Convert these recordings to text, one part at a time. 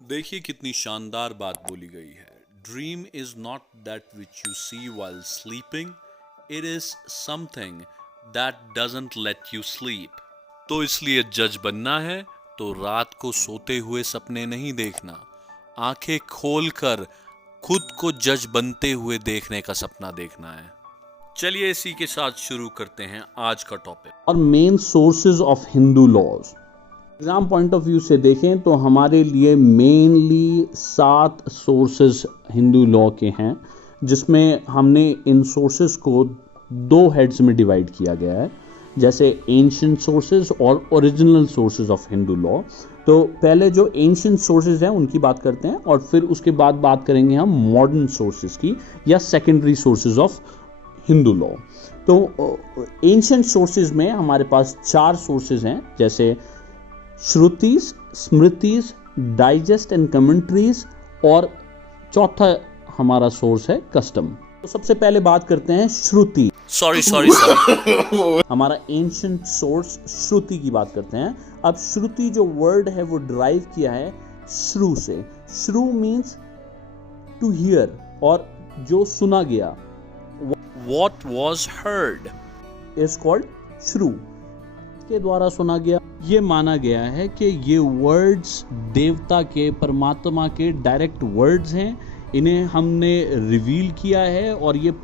देखिए कितनी शानदार बात बोली गई है। Dream is not that which you see while sleeping, it is something that doesn't let you sleep. तो इसलिए जज बनना है तो रात को सोते हुए सपने नहीं देखना, आंखें खोलकर खुद को जज बनते हुए देखने का सपना देखना है। चलिए इसी के साथ शुरू करते हैं आज का टॉपिक। और main sources of Hindu laws. Exam point of view से देखें तो हमारे लिए मेनली 7 सोर्सेज हिंदू लॉ के हैं, जिसमें हमने इन सोर्सेज को 2 हेड्स में डिवाइड किया गया है, जैसे एंशिएंट सोर्सेज और original sources of Hindu law. तो पहले जो एंशिएंट सोर्सेज हैं उनकी बात करते हैं और फिर उसके बाद बात करेंगे हम मॉडर्न सोर्सेज की या secondary sources of Hindu law. तो एंशिएंट सोर्सेज में हमारे पास 4 सोर्सेज हैं, जैसे श्रुतिस, स्मृतिस, डाइजेस्ट एंड कमेंट्रीज, और चौथा हमारा सोर्स है कस्टम। तो सबसे पहले बात करते हैं श्रुति। सॉरी हमारा एंशिएंट सोर्स श्रुति की बात करते हैं। अब श्रुति जो वर्ड है वो डिराइव किया है श्रु से। श्रु मीन्स टू हियर, और जो सुना गया, What was heard is called श्रु, के द्वारा सुना गया। ये माना गया है कि ये वर्ड्स देवता के, परमात्मा के डायरेक्ट वर्ड्स हैं, इन्हें हमने रिवील किया है और ये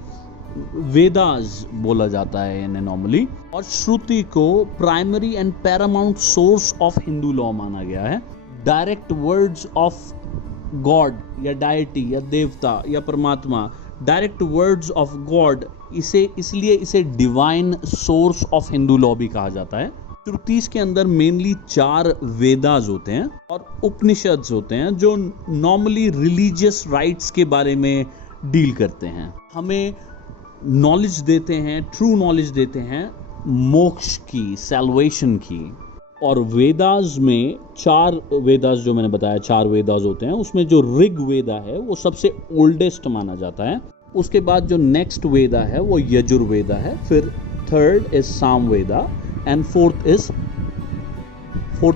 वेदास बोला जाता है इन्हें नॉर्मली। और श्रुति को primary and Paramount source of Hindu law माना गया है। डायरेक्ट वर्ड्स ऑफ गॉड या डायटी या देवता या परमात्मा, डायरेक्ट वर्ड्स ऑफ गॉड, इसलिए इसे divine source of Hindu law भी कहा जाता है। श्रुतिस के अंदर मेनली 4 वेदास होते हैं और उपनिषद्स होते हैं, जो नॉर्मली रिलीजियस राइट्स के बारे में डील करते हैं, हमें नॉलेज देते हैं, ट्रू नॉलेज देते हैं मोक्ष की, सैल्वेशन की। और वेदास में 4 वेदास जो मैंने बताया, 4 वेदास होते हैं, उसमें जो ऋग वेदा है वो सबसे ओल्डेस्ट माना जाता है। उसके बाद जो नेक्स्ट वेदा है वो यजुर्वेदा है, फिर third is Samaveda and fourth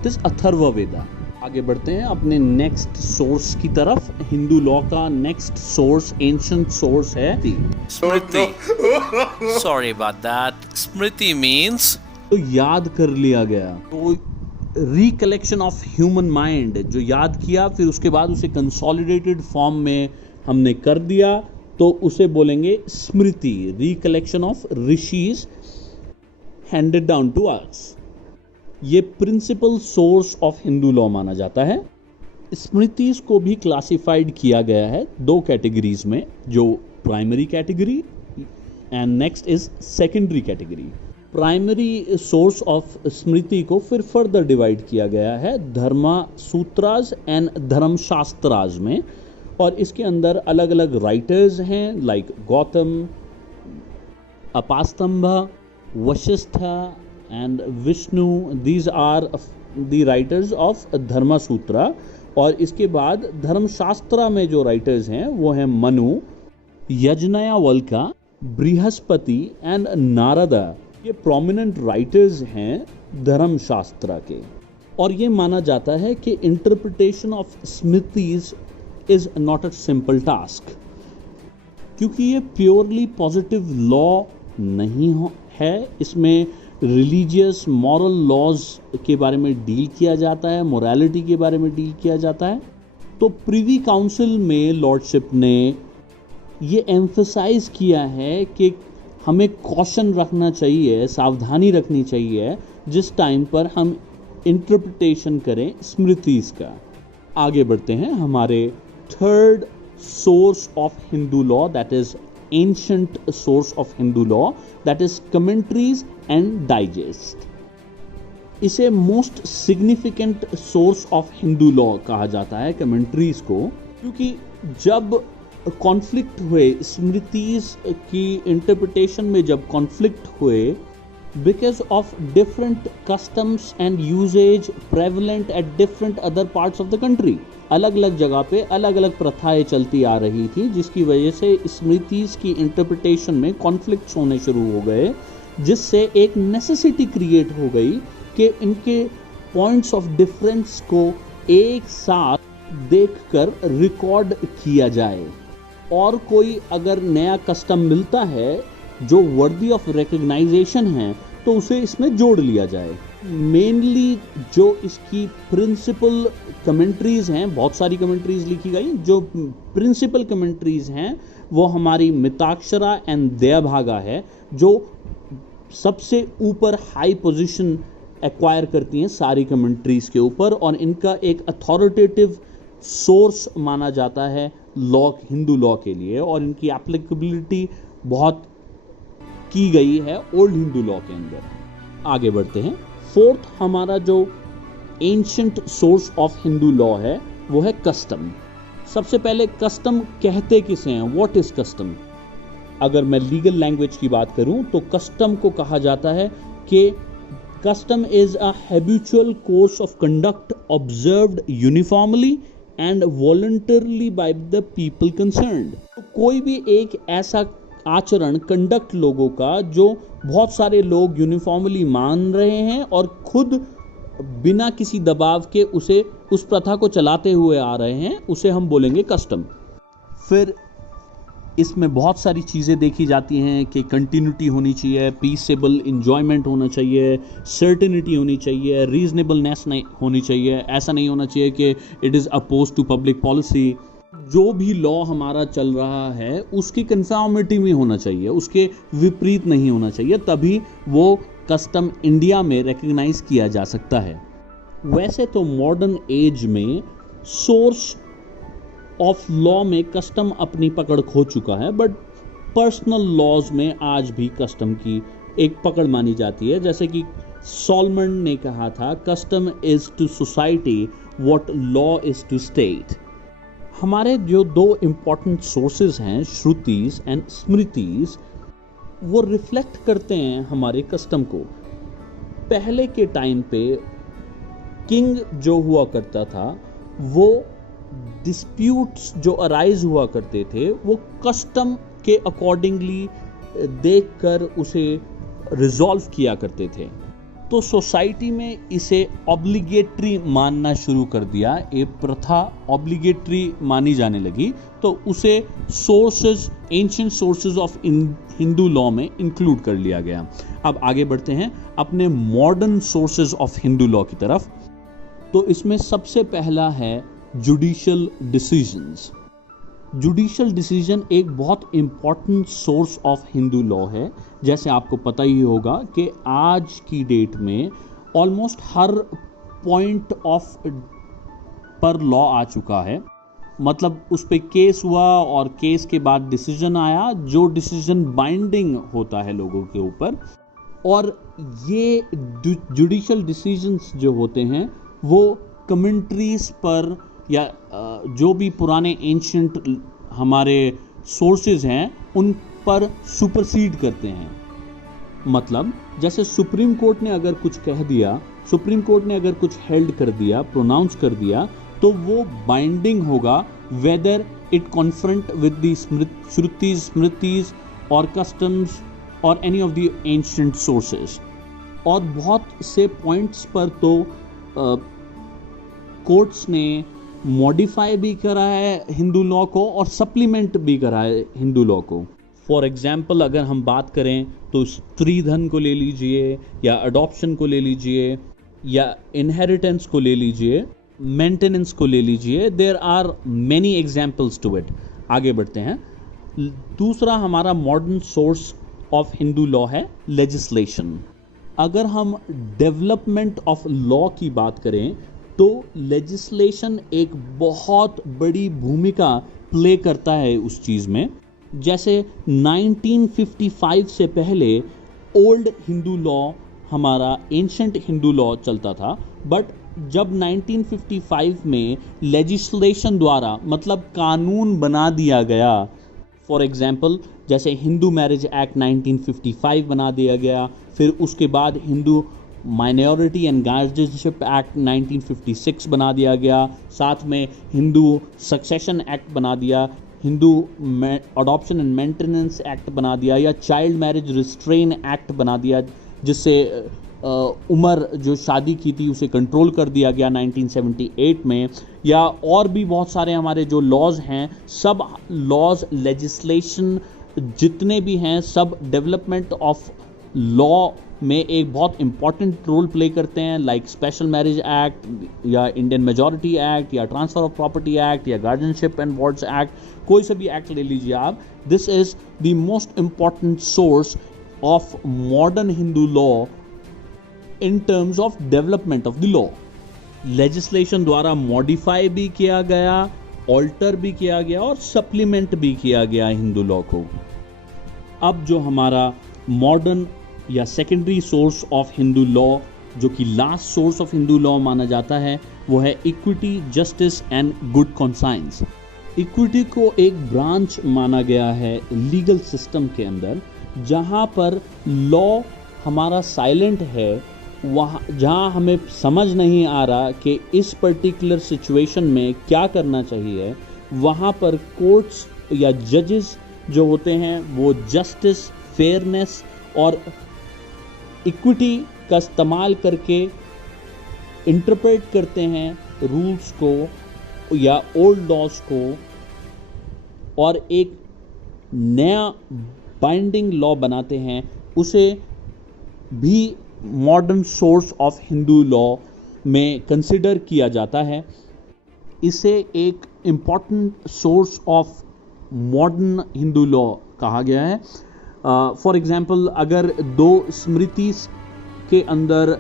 is Atharvaveda. आगे बढ़ते हैं अपने नेक्स्ट सोर्स की तरफ। हिंदू लॉ का नेक्स्ट सोर्स, एंशिएंट सोर्स है smriti. Sorry about that. Smriti means तो याद कर लिया गया, तो रिकलेक्शन ऑफ ह्यूमन माइंड, जो याद किया फिर उसके बाद उसे कंसोलिडेटेड फॉर्म में हमने कर दिया, तो उसे बोलेंगे smriti. Recollection of rishis handed down to us. ये principal source of Hindu law माना जाता है। स्मृतिज को भी क्लासिफाइड किया गया है 2 कैटेगरीज में, जो primary category and next is secondary category. Primary source of smriti को फिर फर्दर डिवाइड किया गया है धर्मा सूत्रास एंड धर्मशास्त्रास में, और इसके अंदर अलग अलग राइटर्स हैं, like Gautam, Apastamba, Vashishtha and Vishnu. These are the writers of dharma sutra. और इसके बाद धर्मशास्त्रा में जो राइटर्स हैं वो हैं मनु, यज्ञयावल्का, बृहस्पति एंड नारदा। ये प्रोमिनेंट राइटर्स हैं धर्मशास्त्र के। और ये माना जाता है कि interpretation of smritis is not a simple task, क्योंकि ये प्योरली पॉजिटिव लॉ नहीं है। इसमें रिलीजियस मॉरल लॉज के बारे में डील किया जाता है, मोरालिटी के बारे में डील किया जाता है। तो प्रिवी काउंसिल में लॉर्डशिप ने ये एम्फसाइज किया है कि हमें कॉशन रखना चाहिए, सावधानी रखनी चाहिए जिस टाइम पर हम इंटरप्रिटेशन करें स्मृतिज का। आगे बढ़ते हैं हमारे third source of Hindu law, that is ancient source of Hindu law, that is commentaries and digest. इसे most significant source of Hindu law कहा जाता है, कमेंट्रीज को, क्योंकि जब कॉन्फ्लिक्ट हुए स्मृतिज की इंटरप्रिटेशन में, जब कॉन्फ्लिक्ट हुए because of different customs and usages prevalent at different other parts of the country, अलग अलग जगह पे अलग अलग प्रथाएं चलती आ रही थी, जिसकी वजह से स्मृतिज की इंटरप्रिटेशन में कॉन्फ्लिक्ट्स होने शुरू हो गए, जिससे एक नेसेसिटी क्रिएट हो गई कि इनके पॉइंट्स ऑफ डिफरेंस को एक साथ देखकर रिकॉर्ड किया जाए, और कोई अगर नया कस्टम मिलता है जो वर्दी ऑफ रिकग्नाइजेशन है तो उसे इसमें जोड़ लिया जाए। मेनली जो इसकी प्रिंसिपल कमेंट्रीज हैं, बहुत सारी कमेंट्रीज लिखी गई, जो प्रिंसिपल कमेंट्रीज हैं वो हमारी मिताक्षरा एंड दयाभागा है, जो सबसे ऊपर हाई पोजीशन एक्वायर करती हैं सारी कमेंट्रीज के ऊपर, और इनका एक अथॉरिटेटिव सोर्स माना जाता है लॉ, हिंदू लॉ के लिए, और इनकी एप्लीकेबिलिटी बहुत की गई है ओल्ड हिंदू लॉ के अंदर। आगे बढ़ते हैं। फोर्थ हमारा जो ancient source of Hindu law है वो है कस्टम। सबसे पहले कस्टम कहते किसे हैं, व्हाट इज कस्टम? अगर मैं लीगल लैंग्वेज की बात करूं तो कस्टम को कहा जाता है कि custom is a habitual course of conduct observed uniformly and voluntarily by the people concerned. तो कोई भी एक ऐसा आचरण, कंडक्ट लोगों का जो बहुत सारे लोग यूनिफॉर्मली मान रहे हैं और खुद बिना किसी दबाव के उस प्रथा को चलाते हुए आ रहे हैं, उसे हम बोलेंगे कस्टम। फिर इसमें बहुत सारी चीज़ें देखी जाती हैं कि कंटिन्यूटी होनी चाहिए, पीसेबल इंजॉयमेंट होना चाहिए, सर्टेनिटी होनी चाहिए, रीजनेबलनेस नहीं होनी चाहिए, ऐसा नहीं होना चाहिए कि it is oppose to public policy. जो भी लॉ हमारा चल रहा है उसकी कंफर्मिटी में होना चाहिए, उसके विपरीत नहीं होना चाहिए, तभी वो कस्टम इंडिया में रिकग्नाइज किया जा सकता है। वैसे तो मॉडर्न एज में सोर्स ऑफ लॉ में कस्टम अपनी पकड़ खो चुका है, बट पर्सनल लॉज में आज भी कस्टम की एक पकड़ मानी जाती है। जैसे कि सॉलमन ने कहा था, custom is to society what law is to state. हमारे जो दो इम्पॉर्टेंट सोर्सेज हैं, श्रुतिज एंड स्मृतिज, वो रिफ्लेक्ट करते हैं हमारे कस्टम को। पहले के टाइम पे किंग जो हुआ करता था, वो डिस्प्यूट्स जो अराइज हुआ करते थे वो कस्टम के अकॉर्डिंगली देखकर उसे रिजॉल्व किया करते थे। तो सोसाइटी में इसे ऑब्लिगेटरी मानना शुरू कर दिया, एक प्रथा ऑब्लिगेटरी मानी जाने लगी, तो उसे sources, ancient sources of Hindu law में इंक्लूड कर लिया गया। अब आगे बढ़ते हैं अपने modern sources of Hindu law की तरफ। तो इसमें सबसे पहला है जुडिशियल डिसीजंस। जुडिशियल डिसीजन एक बहुत important source of Hindu law है। जैसे आपको पता ही होगा कि आज की डेट में ऑलमोस्ट हर पॉइंट ऑफ पर लॉ आ चुका है, मतलब उस पर केस हुआ और केस के बाद डिसीजन आया, जो डिसीजन बाइंडिंग होता है लोगों के ऊपर। और ये जुडिशियल डिसीजंस जो होते हैं वो कमेंट्रीज पर या जो भी पुराने एंशिएंट हमारे सोर्सेज हैं उन पर सुपरसीड करते हैं। मतलब जैसे सुप्रीम कोर्ट ने अगर कुछ कह दिया, सुप्रीम कोर्ट ने अगर कुछ हेल्ड कर दिया, प्रोनाउंस कर दिया, तो वो बाइंडिंग होगा whether it confront with the shrutis, smritis और कस्टम्स और any of the ancient sources. और बहुत से पॉइंट्स पर तो कोर्ट्स ने मॉडिफाई भी करा है हिंदू लॉ को और सप्लीमेंट भी करा है हिंदू लॉ को। फॉर एग्जाम्पल अगर हम बात करें तो स्त्रीधन को ले लीजिए, या अडॉप्शन को ले लीजिए, या इनहेरिटेंस को ले लीजिए, मेंटेनेंस को ले लीजिए, there are many examples to it. आगे बढ़ते हैं। दूसरा हमारा modern source of Hindu law है लेजिस्लेशन। अगर हम डेवलपमेंट ऑफ लॉ की बात करें तो लेजिस्लेशन एक बहुत बड़ी भूमिका प्ले करता है उस चीज़ में। जैसे 1955 से पहले ओल्ड हिंदू लॉ, हमारा एंशिएंट हिंदू लॉ चलता था, बट जब 1955 में लेजिस्लेशन द्वारा, मतलब कानून बना दिया गया, फॉर एग्जाम्पल जैसे हिंदू मैरिज एक्ट 1955 बना दिया गया, फिर उसके बाद Hindu minority and guardianship act 1956 बना दिया गया, साथ में हिंदू सक्सेशन एक्ट बना दिया, Hindu adoption and maintenance act बना दिया, या चाइल्ड मैरिज रिस्ट्रेन एक्ट बना दिया, जिससे उम्र जो शादी की थी उसे कंट्रोल कर दिया गया 1978 में, या और भी बहुत सारे हमारे जो लॉज हैं, सब लॉज लेजिस्लेशन जितने भी हैं सब डेवलपमेंट ऑफ लॉ में एक बहुत इंपॉर्टेंट रोल प्ले करते हैं, लाइक स्पेशल मैरिज एक्ट या इंडियन मेजॉरिटी एक्ट या ट्रांसफर ऑफ प्रॉपर्टी एक्ट या गार्जियनशिप एंड वार्ड्स एक्ट, कोई से भी एक्ट ले लीजिए आप. This is the most important source of modern Hindu law in terms of development of the law. Legislation द्वारा मॉडिफाई भी किया गया, ऑल्टर भी किया गया और सप्लीमेंट भी किया गया हिंदू लॉ को. अब जो हमारा मॉडर्न या secondary source of Hindu law, जो कि last source of Hindu law माना जाता है, वो है equity, justice and good conscience. Equity को एक ब्रांच माना गया है लीगल सिस्टम के अंदर, जहां पर लॉ हमारा साइलेंट है, वहाँ जहाँ हमें समझ नहीं आ रहा कि इस पर्टिकुलर सिचुएशन में क्या करना चाहिए, वहाँ पर कोर्ट्स या जजेस जो होते हैं वो जस्टिस, फेयरनेस और इक्विटी का इस्तेमाल करके इंटरप्रेट करते हैं रूल्स को या ओल्ड लॉज को, और एक नया बाइंडिंग लॉ बनाते हैं. उसे भी modern source of Hindu law में कंसिडर किया जाता है. इसे एक important source of modern Hindu law कहा गया है. फॉर एग्जाम्पल, अगर दो स्मृति के अंदर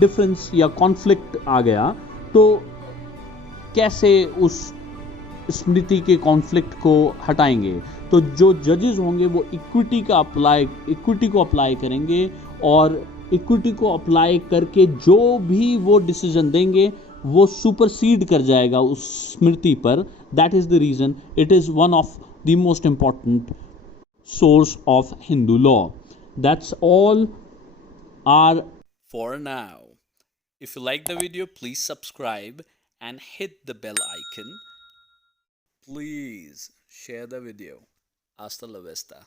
डिफरेंस या कॉन्फ्लिक्ट आ गया, तो कैसे उस स्मृति के कॉन्फ्लिक्ट को हटाएंगे? तो जो जजेस होंगे वो इक्विटी को अप्लाई करेंगे, और इक्विटी को अप्लाई करके जो भी वो डिसीजन देंगे वो सुपरसीड कर जाएगा उस स्मृति पर. That is the reason it is one of the most important source of Hindu law. That's all our For now. If you like the video, please subscribe and hit the bell icon. Please share the video. Hasta la vista.